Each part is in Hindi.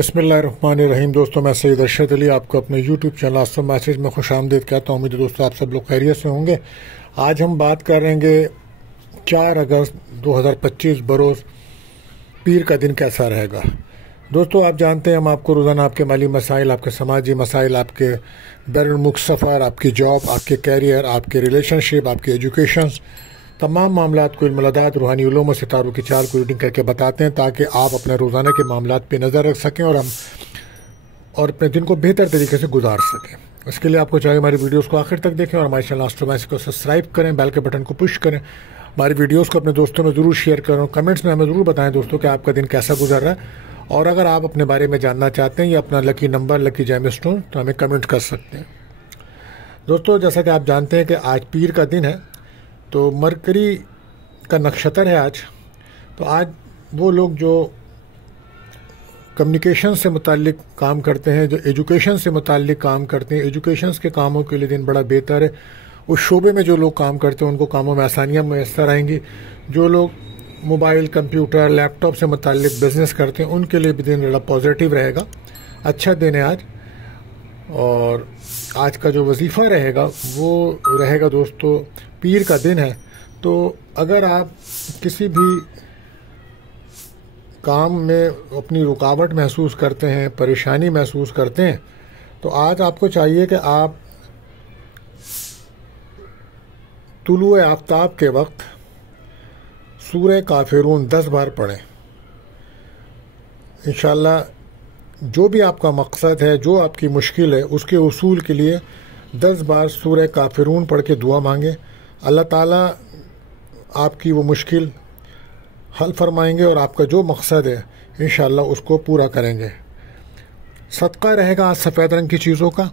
बिस्मिल्लाहिर्रहमानिर्रहीम। दोस्तों, मैं सैयद अरशद अली आपको अपने यूट्यूब चैनल आस्था मैसेज में खुशामदीद कहता हूँ। उम्मीद है दोस्तों आप सब लोग खैरियत से होंगे। आज हम बात करेंगे 4 अगस्त 2025 बरोज़ पीर का दिन कैसा रहेगा। दोस्तों, आप जानते हैं हम आपको रोज़ाना आपके माली मसाइल, आपके समाजी मसाइल, आपके बैरुमुल्क सफ़र, आपकी जॉब, आपके कैरियर, आपके रिलेशनशिप, आपके एजुकेशन, तमाम मामलात को इल्मुलदात रूहानी उलूम और सितारों की चाल को रीडिंग करके बताते हैं ताकि आप अपने रोज़ाना के मामलात पे नज़र रख सकें और अपने दिन को बेहतर तरीके से गुजार सकें। इसके लिए आपको चाहिए हमारी वीडियोस को आखिर तक देखें और हमारे चैनल आस्था मैसेज को सब्सक्राइब करें, बेल के बटन को पुश करें, हमारी वीडियोस को अपने दोस्तों में ज़रूर शेयर करें और कमेंट्स में हमें ज़रूर बताएं दोस्तों कि आपका दिन कैसा गुजर रहा है। और अगर आप अपने बारे में जानना चाहते हैं या अपना लकी नंबर, लकी जेमस्टोन, तो हमें कमेंट कर सकते हैं। दोस्तों, जैसा कि आप जानते हैं कि आज पीर का दिन है, तो मरकरी का नक्षत्र है आज। तो आज वो लोग जो कम्युनिकेशन से मुताल्लिक काम करते हैं, जो एजुकेशन से मुताल्लिक काम करते हैं, एजुकेशन के कामों के लिए दिन बड़ा बेहतर है। उस शोबे में जो लोग काम करते हैं उनको कामों में आसानियाँ मैसर आएंगी। जो लोग मोबाइल, कंप्यूटर, लैपटॉप से मुताल्लिक बिजनेस करते हैं उनके लिए भी दिन बड़ा पॉजिटिव रहेगा। अच्छा दिन है आज। और आज का जो वजीफ़ा रहेगा वो रहेगा दोस्तों, पीर का दिन है। तो अगर आप किसी भी काम में अपनी रुकावट महसूस करते हैं, परेशानी महसूस करते हैं, तो आज आपको चाहिए कि आप तुलुए आफ्ताब के वक्त सूरह काफिरून 10 बार पढ़ें। इंशाअल्लाह जो भी आपका मकसद है, जो आपकी मुश्किल है, उसके उसूल के लिए 10 बार सूरह काफिरून पढ़ के दुआ मांगे। अल्लाह ताला आपकी वो मुश्किल हल फरमाएंगे और आपका जो मकसद है इंशाअल्लाह उसको पूरा करेंगे। सदका रहेगा आज सफ़ेद रंग की चीज़ों का।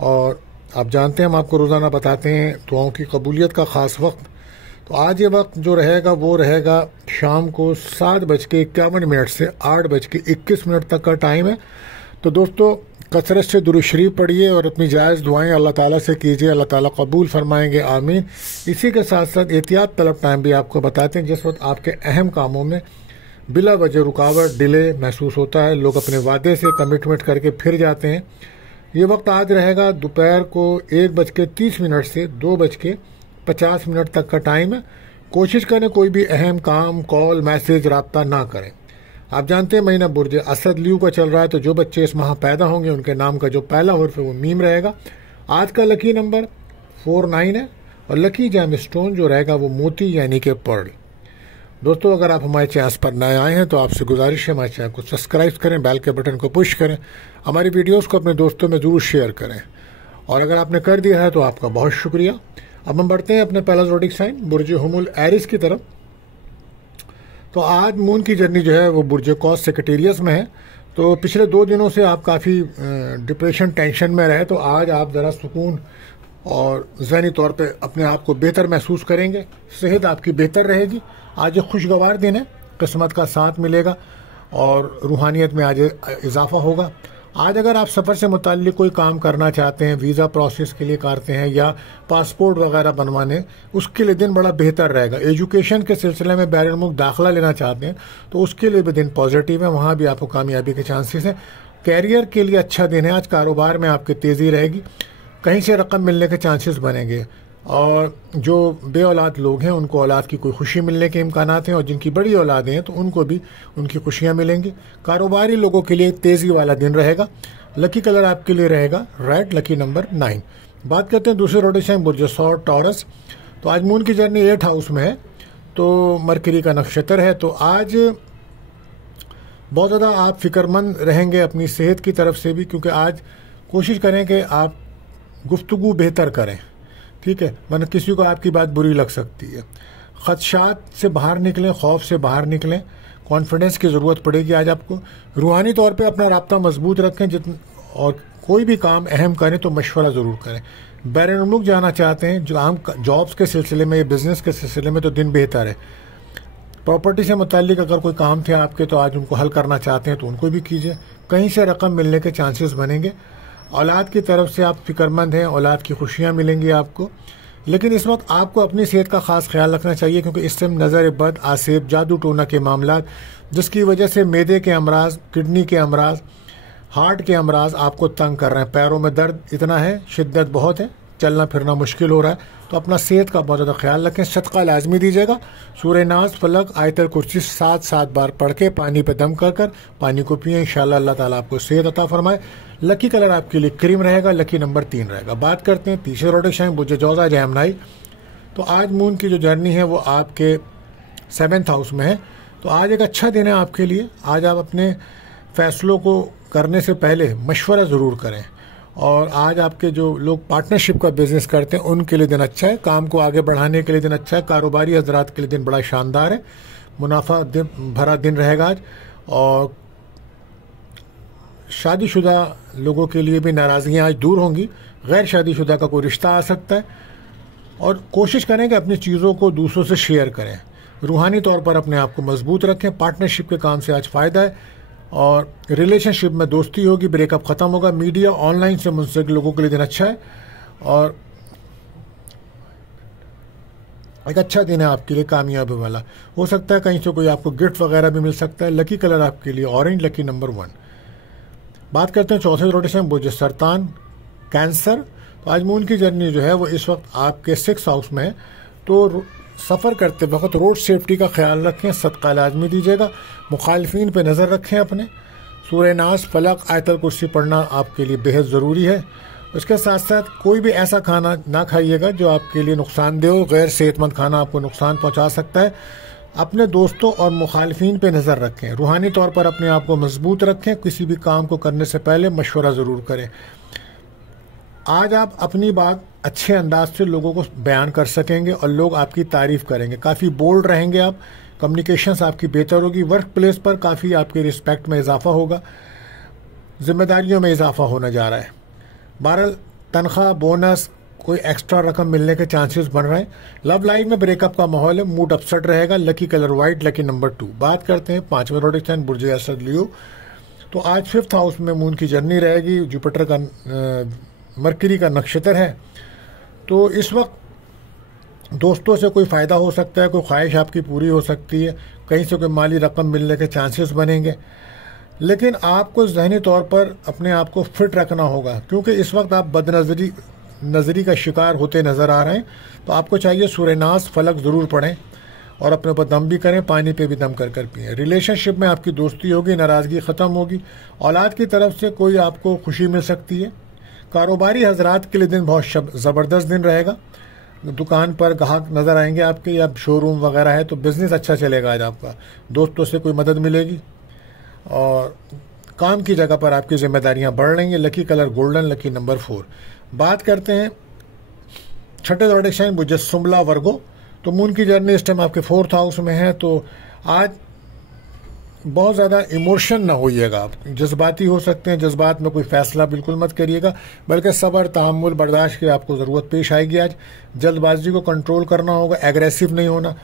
और आप जानते हैं हम आपको रोज़ाना बताते हैं दुआओं की कबूलियत का ख़ास वक्त। तो आज ये वक्त जो रहेगा वो रहेगा शाम को 7:51 से 8:21 तक का टाइम है। तो दोस्तों, कसरत से दुरूद शरीफ पढ़िए और अपनी जायज़ दुआएं अल्लाह ताला से कीजिए। अल्लाह ताला कबूल फरमाएंगे, आमीन। इसी के साथ साथ एहतियात तलब टाइम भी आपको बताते हैं जिस वक्त आपके अहम कामों में बिला वजह रुकावट, डिले महसूस होता है, लोग अपने वादे से कमिटमेंट करके फिर जाते हैं। ये वक्त आज रहेगा दोपहर को 1:30 से 2:50 तक का टाइम है। कोशिश करें कोई भी अहम काम, कॉल, मैसेज, राब्ता ना करें। आप जानते हैं महीना बुर्ज असद ल्यू का चल रहा है, तो जो बच्चे इस माह पैदा होंगे उनके नाम का जो पहला हुर्फ है वो मीम रहेगा। आज का लकी नंबर 49 है और लकी जेम स्टोन जो रहेगा वो मोती यानी कि पर्ल। दोस्तों, अगर आप हमारे चैनल पर नए आए हैं तो आपसे गुजारिश है हमारे चैनल को सब्सक्राइब करें, बेल के बटन को पुश करें, हमारी वीडियोस को अपने दोस्तों में ज़रूर शेयर करें। और अगर आपने कर दिया है तो आपका बहुत शुक्रिया। अब हम बढ़ते हैं अपने पहला ज़ोडिक साइन बुर्ज हुमुल एरिस की तरफ। तो आज मून की जर्नी जो है वो बुर्ज कौस सेक्रेटेरियस में है। तो पिछले 2 दिनों से आप काफ़ी डिप्रेशन, टेंशन में रहे, तो आज आप ज़रा सुकून और ज़हनी तौर पे अपने आप को बेहतर महसूस करेंगे। सेहत आपकी बेहतर रहेगी। आज एक खुशगवार दिन है, किस्मत का साथ मिलेगा और रूहानियत में आज इजाफा होगा। आज अगर आप सफ़र से मुताल्लिक कोई काम करना चाहते हैं, वीज़ा प्रोसेस के लिए करते हैं या पासपोर्ट वगैरह बनवाने, उसके लिए दिन बड़ा बेहतर रहेगा। एजुकेशन के सिलसिले में बैरुमुल्क दाखिला लेना चाहते हैं तो उसके लिए भी दिन पॉजिटिव है, वहाँ भी आपको कामयाबी के चांसेस हैं। कैरियर के लिए अच्छा दिन है आज। कारोबार में आपकी तेज़ी रहेगी, कहीं से रकम मिलने के चांसेस बनेंगे। और जो बे औलाद लोग हैं उनको औलाद की कोई खुशी मिलने के इम्कानात हैं और जिनकी बड़ी औलादें हैं तो उनको भी उनकी खुशियां मिलेंगी। कारोबारी लोगों के लिए तेज़ी वाला दिन रहेगा। लकी कलर आपके लिए रहेगा रेड, लकी नंबर 9। बात करते हैं दूसरे रोटेशन बुर्ज सौर टॉरस। तो आज मून की जर्नी 8 हाउस में है, तो मरकरी का नक्षत्र है। तो आज बहुत ज़्यादा आप फिक्रमंद रहेंगे अपनी सेहत की तरफ से भी, क्योंकि आज कोशिश करें कि आप गुफ्तगू बेहतर करें, ठीक है, वरना किसी को आपकी बात बुरी लग सकती है। खदशात से बाहर निकलें, खौफ से बाहर निकलें, कॉन्फिडेंस की ज़रूरत पड़ेगी आज आपको। रूहानी तौर पे अपना राब्ता मजबूत रखें और कोई भी काम अहम करें तो मशवरा ज़रूर करें। बैरुन मुल्क जाना चाहते हैं जो आम जॉब्स के सिलसिले में, बिज़नेस के सिलसिले में, तो दिन बेहतर है। प्रॉपर्टी से मुताल्लिक अगर कोई काम थे आपके तो आज उनको हल करना चाहते हैं तो उनको भी कीजिए। कहीं से रकम मिलने के चांसेस बनेंगे। औलाद की तरफ से आप फिक्रमंद हैं, औलाद की खुशियाँ मिलेंगी आपको। लेकिन इस वक्त आपको अपनी सेहत का खास ख्याल रखना चाहिए, क्योंकि इस टाइम नज़र बद, आसेब, जादू टोना के मामला, जिसकी वजह से मैदे के अमराज, किडनी के अमराज, हार्ट के अमराज आपको तंग कर रहे हैं। पैरों में दर्द इतना है, शिद्दत बहुत है, चलना फिरना मुश्किल हो रहा है। तो अपना सेहत का बहुत ज़्यादा ख्याल रखें। सदका लाजमी दीजिएगा। सूरह नाज़, फलक, आयतल कुर्सी 7-7 बार पढ़ के पानी पे दम कर कर पानी को पिए। इंशाअल्लाह अल्लाह ताला आपको सेहत अता फरमाए। लकी कलर आपके लिए क्रीम रहेगा। लकी नंबर 3 रहेगा। बात करते हैं तीसरे रोटेशन बुझे जौजा जैमनाई। तो आज मून की जो जर्नी है वो आपके 7th हाउस में है। तो आज एक अच्छा दिन है आपके लिए। आज आप अपने फैसलों को करने से पहले मशवरा ज़रूर करें। और आज आपके जो लोग पार्टनरशिप का बिजनेस करते हैं उनके लिए दिन अच्छा है। काम को आगे बढ़ाने के लिए दिन अच्छा है। कारोबारी हजरात के लिए दिन बड़ा शानदार है। मुनाफा दिन भरा दिन रहेगा आज। और शादीशुदा लोगों के लिए भी नाराज़गियाँ आज दूर होंगी। गैर शादीशुदा का कोई रिश्ता आ सकता है। और कोशिश करें कि अपनी चीज़ों को दूसरों से शेयर करें। रूहानी तौर पर अपने आप को मजबूत रखें। पार्टनरशिप के काम से आज फ़ायदा है। और रिलेशनशिप में दोस्ती होगी, ब्रेकअप ख़त्म होगा। मीडिया, ऑनलाइन से मुंसलिक लोगों के लिए दिन अच्छा है। और एक अच्छा दिन है आपके लिए कामयाबी वाला। हो सकता है कहीं से कोई आपको गिफ्ट वगैरह भी मिल सकता है। लकी कलर आपके लिए ऑरेंज। Lucky number 1। बात करते हैं चौथे रोटेशन बुझे सरतान कैंसर। तो आज मून की जर्नी जो है वो इस वक्त आपके 6th हाउस में है। तो सफ़र करते वक्त रोड सेफ्टी का ख्याल रखें। सदका लाजमी दीजिएगा। मुखालफिन पे नज़र रखें अपने। सूरह नाज़, फलक, आयतल कुर्सी पढ़ना आपके लिए बेहद ज़रूरी है। उसके साथ साथ कोई भी ऐसा खाना ना खाइएगा जो आपके लिए नुकसानदेह हो। गैर सेहतमंद खाना आपको नुकसान पहुंचा सकता है। अपने दोस्तों और मुखालफिन पे नज़र रखें। रूहानी तौर पर अपने आप को मजबूत रखें। किसी भी काम को करने से पहले मशवरा ज़रूर करें। आज आप अपनी बात अच्छे अंदाज से लोगों को बयान कर सकेंगे और लोग आपकी तारीफ करेंगे। काफ़ी बोल्ड रहेंगे आप। कम्युनिकेशंस आपकी बेहतर होगी। वर्क प्लेस पर काफ़ी आपकी रिस्पेक्ट में इजाफा होगा। जिम्मेदारियों में इजाफा होने जा रहा है। बहरहाल तनख्वाह, बोनस, कोई एक्स्ट्रा रकम मिलने के चांसेस बन रहे हैं। लव लाइफ में ब्रेकअप का माहौल है। मूड अपसेट रहेगा। Lucky colour white. Lucky number 2। बात करते हैं 5वें रोटेशन बुर्ज असद लियो। तो आज 5th हाउस में मून की जर्नी रहेगी। जुपिटर का मरकरी का नक्षत्र है। तो इस वक्त दोस्तों से कोई फ़ायदा हो सकता है। कोई ख्वाहिश आपकी पूरी हो सकती है। कहीं से कोई माली रकम मिलने के चांसेस बनेंगे। लेकिन आपको ज़हनी तौर पर अपने आप को फिट रखना होगा, क्योंकि इस वक्त आप नज़री का शिकार होते नज़र आ रहे हैं। तो आपको चाहिए सूरह नाज़, फलक ज़रूर पढ़ें और अपने ऊपर दम भी करें। पानी पे भी दम कर कर पिएं। रिलेशनशिप में आपकी दोस्ती होगी। नाराज़गी ख़त्म होगी। औलाद की तरफ से कोई आपको खुशी मिल सकती है। कारोबारी हजरात के लिए दिन बहुत ज़बरदस्त दिन रहेगा। दुकान पर ग्राहक नज़र आएंगे आपके, या शोरूम वगैरह है तो बिज़नेस अच्छा चलेगा आज आपका। दोस्तों से कोई मदद मिलेगी और काम की जगह पर आपकी जिम्मेदारियां बढ़ रही हैं। Lucky colour golden. Lucky number 4। बात करते हैं 6ठे रोटेशन बुझे सुमला वर्गो। तो मून की जर्नी इस टाइम आपके 4th हाउस में है। तो आज बहुत ज़्यादा इमोशन ना होइएगा। आप जज्बाती हो सकते हैं। जज्बात में कोई फैसला बिल्कुल मत करिएगा, बल्कि सब्र, तहम्मुल, बर्दाश्त की आपको ज़रूरत पेश आएगी। आज जल्दबाजी को कंट्रोल करना होगा। एग्रेसिव नहीं होना।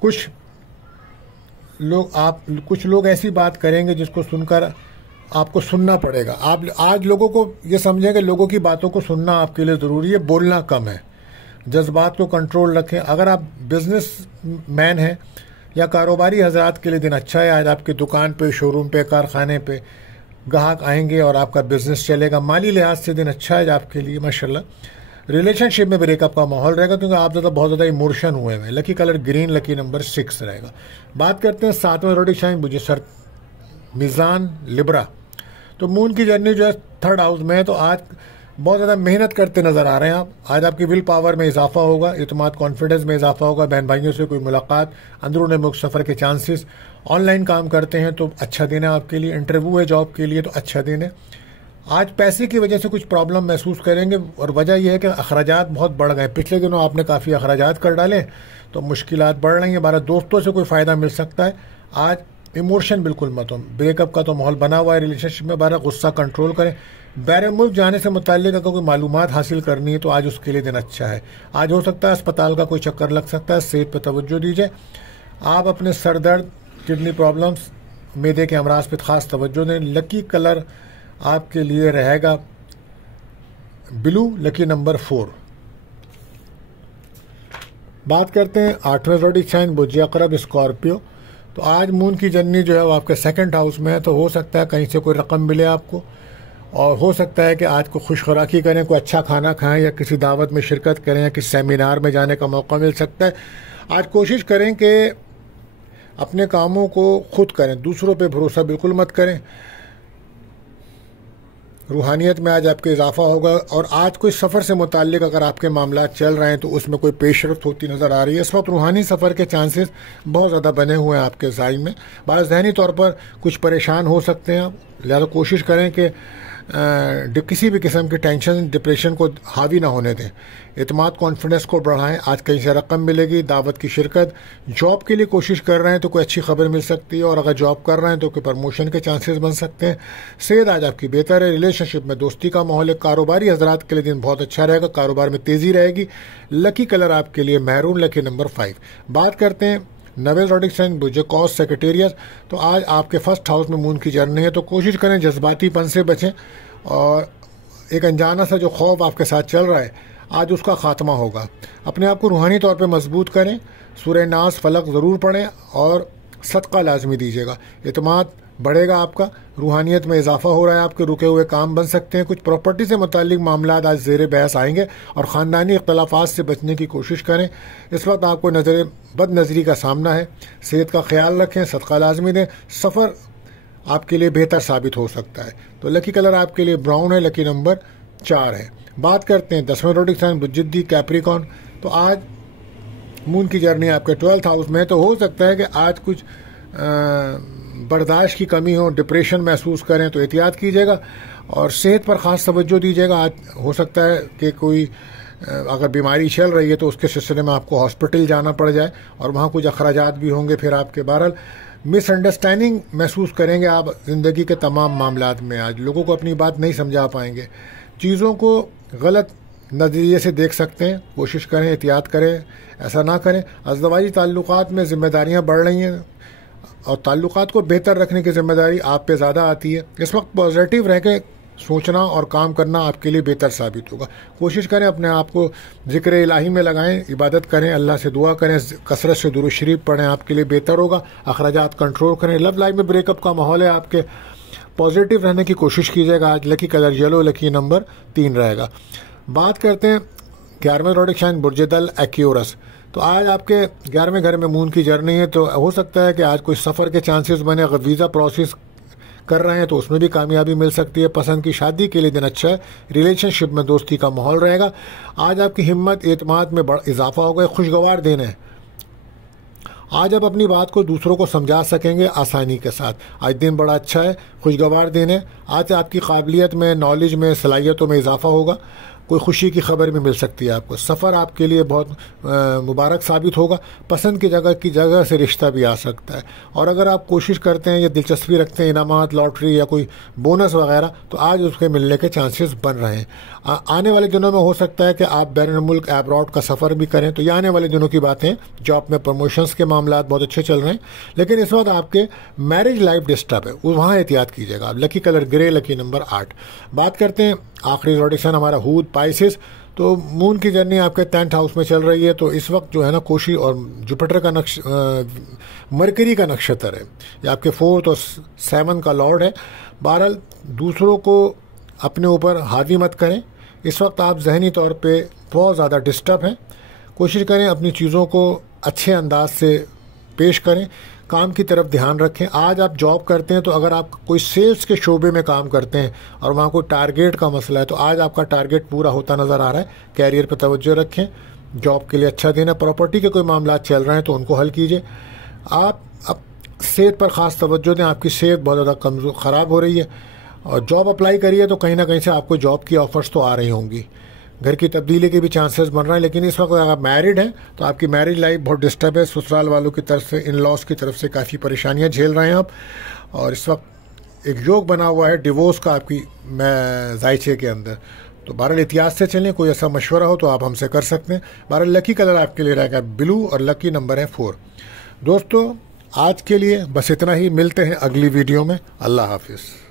कुछ लोग ऐसी बात करेंगे जिसको सुनकर आपको सुनना पड़ेगा। आप आज लोगों को ये समझें कि लोगों की बातों को सुनना आपके लिए ज़रूरी है। बोलना कम है। जज्बात को कंट्रोल रखें। अगर आप बिजनेस मैन हैं या कारोबारी हजरात के लिए दिन अच्छा है। आज आपकी दुकान पे, शोरूम पे, कारखाने पे ग्राहक आएंगे और आपका बिजनेस चलेगा। माली लिहाज से दिन अच्छा है आपके लिए माशाल्लाह। रिलेशनशिप में ब्रेकअप का माहौल रहेगा, क्योंकि आप बहुत ज़्यादा इमोशन हुए हैं। Lucky colour green. Lucky number 6 रहेगा। बात करते हैं 7वें रोटेशन बुझे सर मीज़ान लिब्रा। तो मून की जर्नी जो है 3rd हाउस में है। तो आज बहुत ज़्यादा मेहनत करते नज़र आ रहे हैं आप। आज आपकी विल पावर में इजाफा होगा। इत्मीनान, कॉन्फिडेंस में इजाफा होगा। बहन भाइयों से कोई मुलाकात, अंदरूनी मुल्क सफ़र के चांसेस। ऑनलाइन काम करते हैं तो अच्छा दिन है आपके लिए। इंटरव्यू है जॉब के लिए तो अच्छा दिन है। आज पैसे की वजह से कुछ प्रॉब्लम महसूस करेंगे और वजह यह है कि अखराजात बहुत बढ़ गए। पिछले दिनों आपने काफ़ी अखराजात कर डाले तो मुश्किलात बढ़ रही हैं। हमारा दोस्तों से कोई फ़ायदा मिल सकता है। आज इमोशन बिल्कुल मत हो। ब्रेकअप का तो माहौल बना हुआ है रिलेशनशिप में। बारह गुस्सा कंट्रोल करें। बैर मुल्क जाने से मुताल्लिक अगर कोई मालूमात हासिल करनी है तो आज उसके लिए दिन अच्छा है। आज हो सकता है अस्पताल का कोई चक्कर लग सकता है। सेहत पर तवज्जो दीजिए। आप अपने सर दर्द, किडनी प्रॉब्लम्स, मैदे के अमराज पर खास तवज्जो दें। लकी कलर आपके लिए रहेगा ब्लू। Lucky number 4। बात करते हैं 8वें ज़ोडिक साइन बुर्ज अक़रब स्कॉर्पियो। तो आज मून की जर्नी जो है वो आपके सेकंड हाउस में है, तो हो सकता है कहीं से कोई रकम मिले आपको, और हो सकता है कि आज को खुश खुराकी करें, कोई अच्छा खाना खाएं या किसी दावत में शिरकत करें या किसी सेमिनार में जाने का मौका मिल सकता है। आज कोशिश करें कि अपने कामों को खुद करें, दूसरों पे भरोसा बिल्कुल मत करें। रूहानियत में आज आपके इजाफा होगा, और आज कोई सफ़र से मुताल्लिक अगर आपके मामला चल रहे हैं तो उसमें कोई पेशरफ्त होती नज़र आ रही है। इस वक्त रूहानी सफ़र के चांसेस बहुत ज़्यादा बने हुए हैं आपके ज़ाई में। बाज़ ज़हनी तौर पर कुछ परेशान हो सकते हैं आप, लिहाजा कोशिश करें कि किसी भी किस्म की टेंशन डिप्रेशन को हावी ना होने दें। एतमाद कॉन्फिडेंस को बढ़ाएं। आज कहीं से रकम मिलेगी, दावत की शिरकत। जॉब के लिए कोशिश कर रहे हैं तो कोई अच्छी खबर मिल सकती है, और अगर जॉब कर रहे हैं तो कोई प्रमोशन के चांसेस बन सकते हैं। सेहत आज आपकी बेहतर है। रिलेशनशिप में दोस्ती का माहौल है। कारोबारी हजरात के लिए दिन बहुत अच्छा रहेगा, कारोबार में तेज़ी रहेगी। लकी कलर आपके लिए मैरून, लकी नंबर 5। बात करते हैं 9वें ज़ोडिक साइन बुर्ज कौस सेक्रेटेरियस। तो आज आपके फर्स्ट हाउस में मून की जर्नी है, तो कोशिश करें जज्बातीपन से बचें, और एक अनजाना सा जो खौफ आपके साथ चल रहा है आज उसका खात्मा होगा। अपने आप को रूहानी तौर पे मजबूत करें। सूरह नास फलक ज़रूर पढ़ें और सदका लाजमी दीजिएगा। एतमाद बढ़ेगा आपका, रूहानियत में इजाफा हो रहा है, आपके रुके हुए काम बन सकते हैं। कुछ प्रॉपर्टी से मुताल्लिक मामला आज ज़ेर बहस आएंगे, और ख़ानदानी इख्तलाफात से बचने की कोशिश करें। इस वक्त आपको बद नज़री का सामना है। सेहत का ख्याल रखें, सदका लाजमी दें। सफ़र आपके लिए बेहतर साबित हो सकता है। तो लकी कलर आपके लिए ब्राउन है, लकी नंबर 4 है। बात करते हैं 10वें ज़ोडिक साइन बुर्ज कैप्रिकॉर्न। तो आज मून की जर्नी आपके 12th हाउस में है, तो हो सकता है कि आज कुछ बर्दाश्त की कमी हो, डिप्रेशन महसूस करें, तो एहतियात कीजिएगा और सेहत पर ख़ास तवज्जो दीजिएगा। आज हो सकता है कि कोई अगर बीमारी चल रही है तो उसके सिलसिले में आपको हॉस्पिटल जाना पड़ जाए, और वहाँ कुछ अखराजात भी होंगे फिर आपके। बहरहाल मिसअंडरस्टैंडिंग महसूस करेंगे आप ज़िंदगी के तमाम मामलात में। आज लोगों को अपनी बात नहीं समझा पाएंगे, चीज़ों को गलत नज़रिए से देख सकते हैं। कोशिश करें, एहतियात करें, ऐसा ना करें। अज़दवाजी ताल्लुकात में ज़िम्मेदारियाँ बढ़ रही हैं, और ताल्लुकात को बेहतर रखने की ज़िम्मेदारी आप पे ज़्यादा आती है। इस वक्त पॉजिटिव रह के सोचना और काम करना आपके लिए बेहतर साबित होगा। कोशिश करें अपने आप को ज़िक्र इलाही में लगाएं, इबादत करें, अल्लाह से दुआ करें, कसरत से दुरूद शरीफ पढ़ें, आपके लिए बेहतर होगा। अखराजात कंट्रोल करें। लव लाइफ में ब्रेकअप का माहौल है आपके, पॉजिटिव रहने की कोशिश कीजिएगा। आज lucky colour yellow, lucky number 3 रहेगा। बात करते हैं 11वें ज़ोडिक साइन बुर्ज दल एक्यूरस। तो आज आपके 11वें घर में मून की जर्नी है, तो हो सकता है कि आज कोई सफ़र के चांसेस बने। अगर वीज़ा प्रोसेस कर रहे हैं तो उसमें भी कामयाबी मिल सकती है। पसंद की शादी के लिए दिन अच्छा है। रिलेशनशिप में दोस्ती का माहौल रहेगा। आज आपकी हिम्मत एतमाद में इजाफा होगा। खुशगवार दिन है। आज आप अपनी बात को दूसरों को समझा सकेंगे आसानी के साथ। आज दिन बड़ा अच्छा है, खुशगवार दिन है। आज आपकी काबिलियत में, नॉलेज में, सलाहियतों में इजाफा होगा। कोई खुशी की खबर भी मिल सकती है आपको। सफ़र आपके लिए बहुत मुबारक साबित होगा। पसंद की जगह से रिश्ता भी आ सकता है। और अगर आप कोशिश करते हैं या दिलचस्पी रखते हैं इनामात, लॉटरी या कोई बोनस वगैरह, तो आज उसके मिलने के चांसेस बन रहे हैं। आने वाले दिनों में हो सकता है कि आप बैरून मुल्क एब्रॉड का सफ़र भी करें। तो ये आने वाले दिनों की बातें। जॉब में प्रमोशंस के मामला बहुत अच्छे चल रहे हैं, लेकिन इस वक्त आपके मैरिज लाइफ डिस्टर्ब है, वहाँ एहतियात कीजिएगा। आप lucky colour grey, lucky number 8। बात करते हैं आखिरी ज़ोडिक साइन हमारा हूद पाइसेस। तो मून की जर्नी आपके 10th हाउस में चल रही है, तो इस वक्त जो है ना कोशी और जुपिटर का मरकरी का नक्षत्र है। ये आपके 4th और 7 का लॉर्ड है। बहरहाल दूसरों को अपने ऊपर हावी मत करें। इस वक्त आप जहनी तौर पे बहुत ज़्यादा डिस्टर्ब हैं। कोशिश करें अपनी चीज़ों को अच्छे अंदाज से पेश करें। काम की तरफ ध्यान रखें। आज आप जॉब करते हैं तो अगर आप कोई सेल्स के शोबे में काम करते हैं और वहाँ कोई टारगेट का मसला है, तो आज आपका टारगेट पूरा होता नज़र आ रहा है। कैरियर पर तवज्जो रखें। जॉब के लिए अच्छा दिन है। प्रॉपर्टी के कोई मामला चल रहे हैं तो उनको हल कीजिए। आप अब सेहत पर ख़ास तवज्जो दें। आपकी सेहत बहुत ज़्यादा ख़राब हो रही है, और जॉब अप्लाई करिए तो कहीं ना कहीं से आपको जॉब की ऑफ़र्स तो आ रही होंगी। घर की तब्दीली के भी चांसेस बन रहे हैं। लेकिन इस वक्त अगर आप मैरिड हैं तो आपकी मैरिज लाइफ बहुत डिस्टर्ब है। ससुराल वालों की तरफ से, इन लॉस की तरफ से काफ़ी परेशानियां झेल रहे हैं आप, और इस वक्त एक योग बना हुआ है डिवोर्स का आपकी जायचे के अंदर। तो बहरहाल एहतियात से चलें। कोई ऐसा मशवरा हो तो आप हमसे कर सकते हैं। बहरहाल लकी कलर आपके लिए रहेगा ब्लू, और लकी नंबर है 4। दोस्तों आज के लिए बस इतना ही। मिलते हैं अगली वीडियो में। अल्लाह हाफिज़।